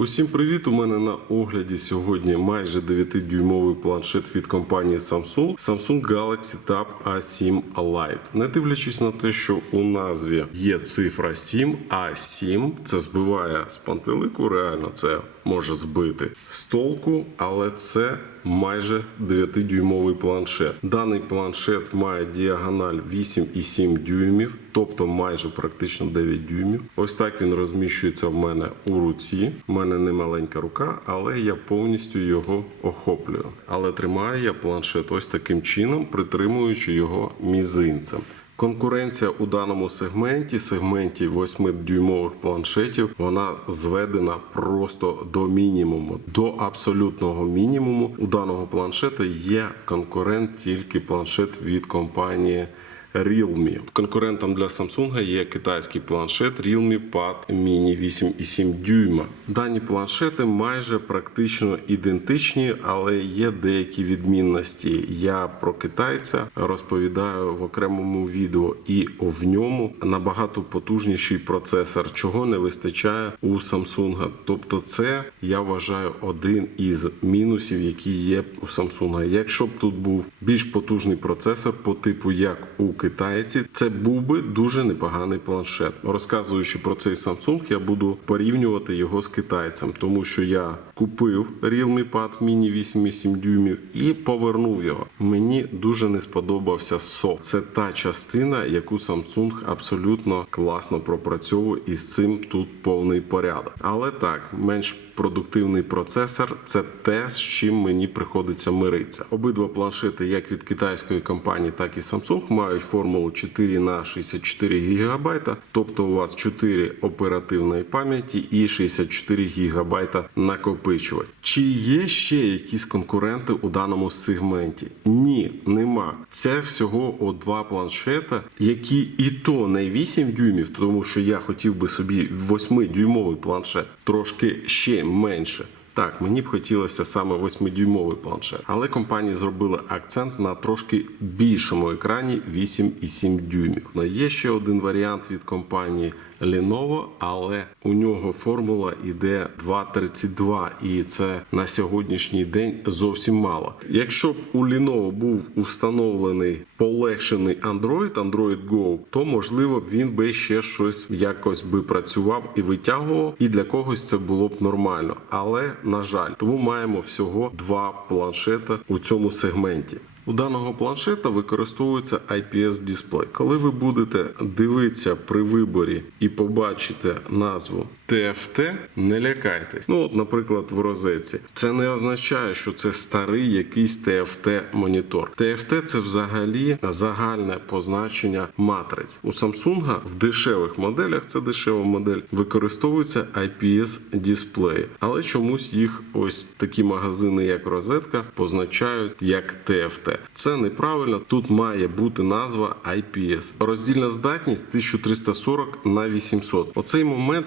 Усім привіт! У мене на огляді сьогодні майже 9-дюймовий планшет від компанії Samsung Samsung Galaxy Tab A7 Lite. Не дивлячись на те, що у назві є цифра 7, а 7 це збиває з пантелику, реально це може збити з толку, але це майже 9-дюймовий планшет. Даний планшет має діагональ 8,7 дюймів, тобто майже практично 9 дюймів. Ось так він розміщується в мене у руці. У мене не маленька рука, але я повністю його охоплюю. Але тримаю я планшет ось таким чином, притримуючи його мізинцем. Конкуренція у даному сегменті, сегменті 8-дюймових планшетів, вона зведена просто до мінімуму, до абсолютного мінімуму. У даного планшета є конкурент тільки планшет від компанії. Realme. Конкурентом для Samsung є китайський планшет Realme Pad Mini 8,7 дюйма. Дані планшети майже практично ідентичні, але є деякі відмінності. Я про китайця розповідаю в окремому відео, і в ньому набагато потужніший процесор, чого не вистачає у Samsung. Тобто, це я вважаю один із мінусів, які є у Samsung. Якщо б тут був більш потужний процесор по типу як у китайці, це був би дуже непоганий планшет. Розказуючи про цей Samsung, я буду порівнювати його з китайцем, тому що я купив Realme Pad Mini 8,7 дюймів і повернув його. Мені дуже не сподобався софт. Це та частина, яку Samsung абсолютно класно пропрацьовує, і з цим тут повний порядок. Але так, менш продуктивний процесор це те, з чим мені приходиться миритися. Обидва планшети, як від китайської компанії, так і Samsung, мають формулу 4 на 64 ГБ, тобто у вас 4 оперативної пам'яті і 64 ГБ накопичувач. Чи є ще якісь конкуренти у даному сегменті? Ні, нема. Це всього о два планшета, які і то не 8 дюймів, тому що я хотів би собі 8-дюймовий планшет, трошки ще менше. Так, мені б хотілося саме 8-дюймовий планшет, але компанії зробили акцент на трошки більшому екрані 8,7 дюймів. Ну, Є ще один варіант від компанії Lenovo, але у нього формула іде 2.32, і це на сьогоднішній день зовсім мало. Якщо б у Lenovo був установлений полегшений Android, Android Go, то можливо він би ще щось якось би працював і витягував, і для когось це було б нормально. Але на жаль, тому маємо всього два планшета у цьому сегменті. У даного планшета використовується IPS дисплей. Коли ви будете дивитися при виборі і побачите назву TFT, не лякайтесь. Ну, от, наприклад, в розетці. Це не означає, що це старий якийсь TFT монітор. TFT це взагалі загальне позначення матриць. У Samsung в дешевих моделях, це дешева модель, використовується IPS дисплеї. Але чомусь їх ось такі магазини, як розетка, позначають як TFT. Це неправильно. Тут має бути назва IPS. Роздільна здатність 1340 на 800. Оцей момент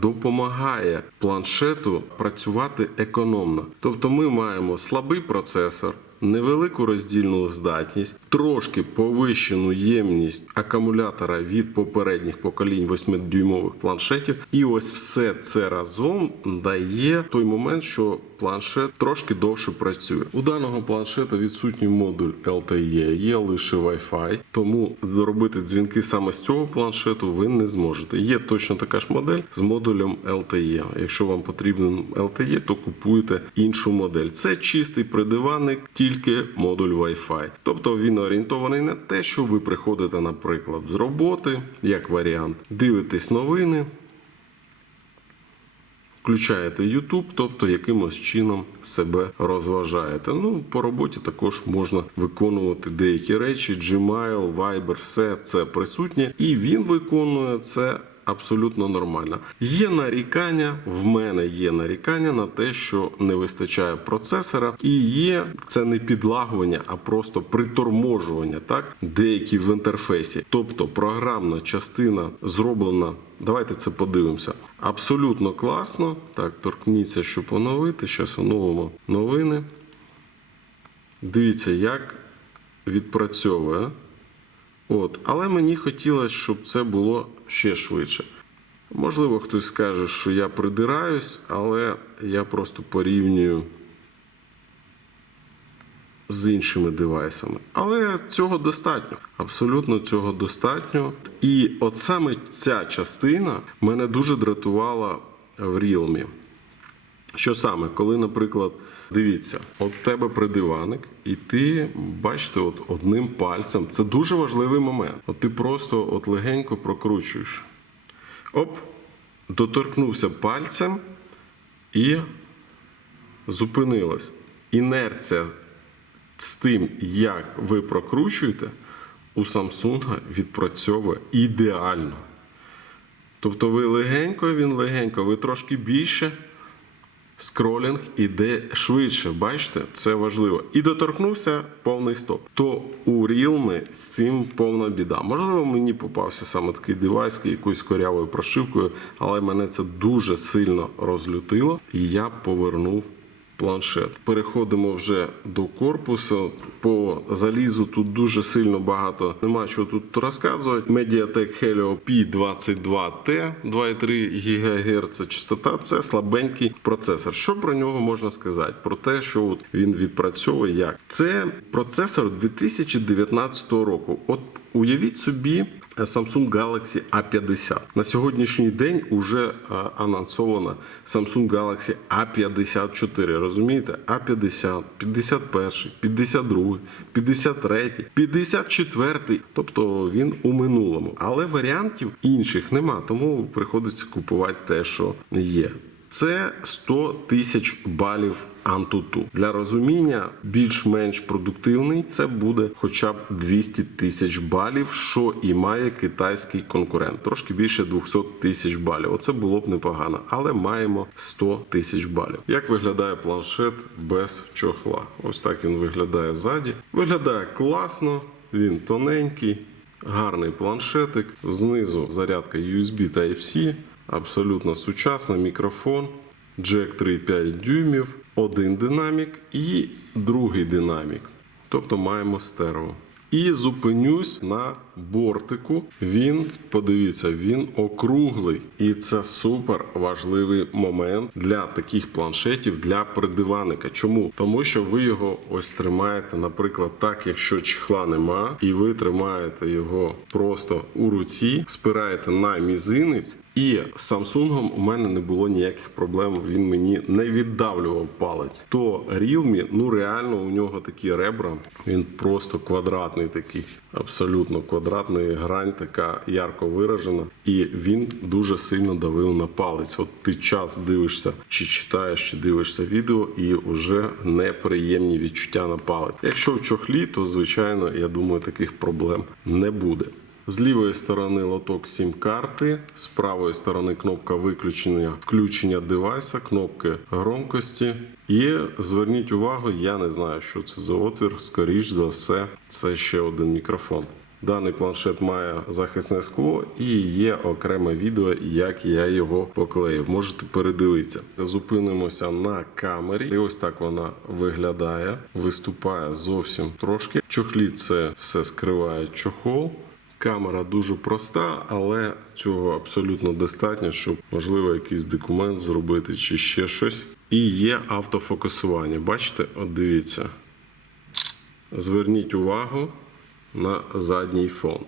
допомагає планшету працювати економно. Тобто ми маємо слабий процесор. Невелику роздільну здатність, трошки повищену ємність акумулятора від попередніх поколінь 8-дюймових планшетів, і ось все це разом дає той момент, що планшет трошки довше працює. У даного планшета відсутній модуль LTE, є лише Wi-Fi, тому зробити дзвінки саме з цього планшету ви не зможете. Є точно така ж модель з модулем LTE. Якщо вам потрібен LTE, то купуєте іншу модель. Це чистий придиванник, тільки модуль Wi-Fi. Тобто він орієнтований на те, що ви приходите, наприклад, з роботи, як варіант, дивитесь новини. Включаєте YouTube, тобто якимось чином себе розважаєте. Ну, по роботі також можна виконувати деякі речі. Gmail, Viber, все це присутнє, і він виконує це. Абсолютно нормально. Є нарікання, в мене є нарікання на те, що не вистачає процесора, і є це не підлагування, а просто приторможування, так деякі в інтерфейсі. Тобто програмна частина зроблена. Давайте це подивимося. Абсолютно класно. Так, торкніться, щоб оновити. Зараз оновимо новини. Дивіться, як відпрацьовує. От. Але мені хотілося, щоб це було ще швидше. Можливо, хтось скаже, що я придираюсь, але я просто порівнюю з іншими девайсами. Але цього достатньо. Абсолютно цього достатньо. І от саме ця частина мене дуже дратувала в Realme. Що саме, коли, наприклад, дивіться, от тебе придиваник, і ти бачите, от одним пальцем. Це дуже важливий момент. От ти просто от легенько прокручуєш. Оп, доторкнувся пальцем і зупинилось. Інерція з тим, як ви прокручуєте, у Samsung відпрацьовує ідеально. Тобто ви легенько, він легенько, ви трошки більше. Скролінг іде швидше, бачите, це важливо. І доторкнувся повний стоп. То у Realme з цим повна біда. Можливо, мені попався саме такий девайс якоюсь корявою прошивкою, але мене це дуже сильно розлютило, і я повернув планшет. Переходимо вже до корпусу. По залізу тут дуже сильно багато. Нема чого тут розказувати. Mediatek Helio P22T 2,3 ГГц частота. Це слабенький процесор. Що про нього можна сказати? Про те, що от він відпрацьовує як. Це процесор 2019 року. От уявіть собі. Samsung Galaxy A50. На сьогоднішній день уже е, анонсовано Samsung Galaxy A54. Розумієте? A50, 51, 52, 53, 54. Тобто він у минулому. Але варіантів інших нема, тому приходиться купувати те, що є. Це 100 тисяч балів Antutu. Для розуміння більш-менш продуктивний це буде хоча б 200 тисяч балів, що і має китайський конкурент. Трошки більше 200 тисяч балів. Оце було б непогано, але маємо 100 тисяч балів. Як виглядає планшет без чохла? Ось так він виглядає ззаді. Виглядає класно, він тоненький, гарний планшетик. Знизу зарядка USB Type-C. Абсолютно сучасна мікрофон, джек 3,5 дюймів, один динамік і другий динамік. Тобто маємо стерео. І зупинюсь на бортику. Він, подивіться, він округлий. І це супер важливий момент для таких планшетів для придиваника. Чому? Тому що ви його ось тримаєте, наприклад, так, якщо чехла нема, і ви тримаєте його просто у руці, спираєте на мізинець. І з Samsung у мене не було ніяких проблем. Він мені не віддавлював палець. То Realme, ну реально у нього такі ребра. Він просто квадратний такий, абсолютно квадратний грань, така ярко виражена, і він дуже сильно давив на палець. От ти час дивишся, чи читаєш, чи дивишся відео, і вже неприємні відчуття на палець. Якщо в чохлі, то звичайно, я думаю, таких проблем не буде. З лівої сторони лоток сім-карти, з правої сторони кнопка виключення включення девайса, кнопки громкості. І зверніть увагу, я не знаю, що це за отвір. Скоріш за все, це ще один мікрофон. Даний планшет має захисне скло і є окреме відео, як я його поклеїв. Можете передивитися. Зупинимося на камері. І ось так вона виглядає. Виступає зовсім трошки. В чохлі це все скриває чохол. Камера дуже проста, але цього абсолютно достатньо, щоб можливо якийсь документ зробити чи ще щось. І є автофокусування. Бачите, от дивіться. Зверніть увагу на задній фон.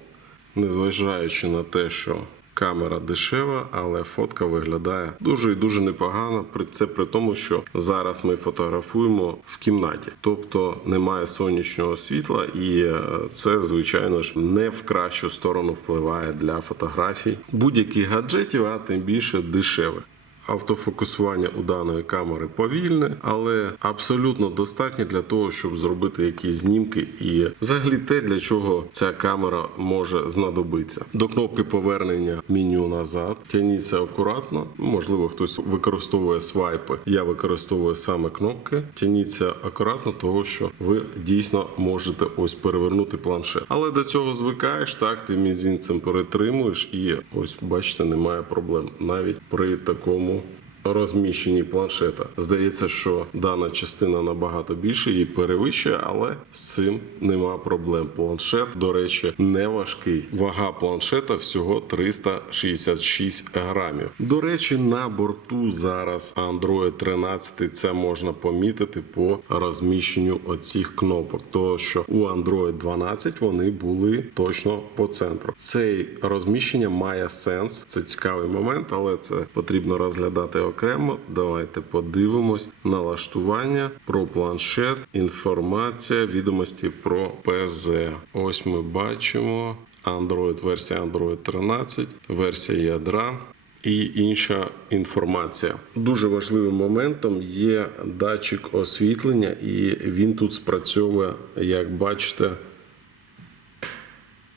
Незважаючи на те, що камера дешева, але фотка виглядає дуже і дуже непогано. Це при тому, що зараз ми фотографуємо в кімнаті, тобто немає сонячного світла, і е, це, звичайно ж, не в кращу сторону впливає для фотографій будь-яких гаджетів, а тим більше дешевих. Автофокусування у даної камери повільне, але абсолютно достатньо для того, щоб зробити якісь знімки, і взагалі те, для чого ця камера може знадобитися. До кнопки повернення меню назад. Тяніться акуратно. Можливо, хтось використовує свайпи. Я використовую саме кнопки. Тяніться акуратно, того що ви дійсно можете ось перевернути планшет. Але до цього звикаєш, так ти мізинцем перетримуєш, і ось бачите, немає проблем навіть при такому розміщенні планшета. Здається, що дана частина набагато більше її перевищує, але з цим нема проблем. Планшет, до речі, не важкий. Вага планшета всього 366 грамів. До речі, на борту зараз Android 13 це можна помітити по розміщенню оцих кнопок. То що у Android 12 вони були точно по центру. Цей розміщення має сенс. Це цікавий момент, але це потрібно розглядати окремо. Давайте подивимось налаштування про планшет, інформація, відомості про ПЗ. Ось ми бачимо Android, версія Android 13, версія ядра. І інша інформація. Дуже важливим моментом є датчик освітлення, і він тут спрацьовує, як бачите,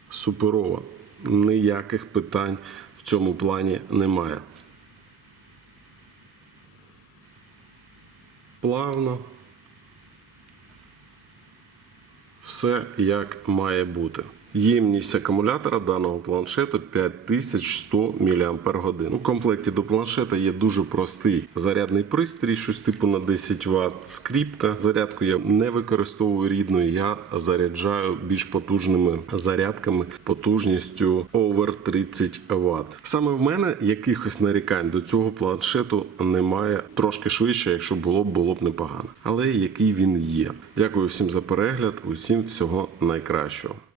суперово. Ніяких питань в цьому плані немає. Плавно. Все як має бути. Ємність акумулятора даного планшету 5100 мАч. У комплекті до планшета є дуже простий зарядний пристрій, щось типу на 10 Вт скріпка. Зарядку я не використовую рідною, я заряджаю більш потужними зарядками потужністю over 30 Вт. Саме в мене якихось нарікань до цього планшету немає. Трошки швидше, якщо було б, було б непогано. Але який він є. Дякую всім за перегляд, усім всього найкращого.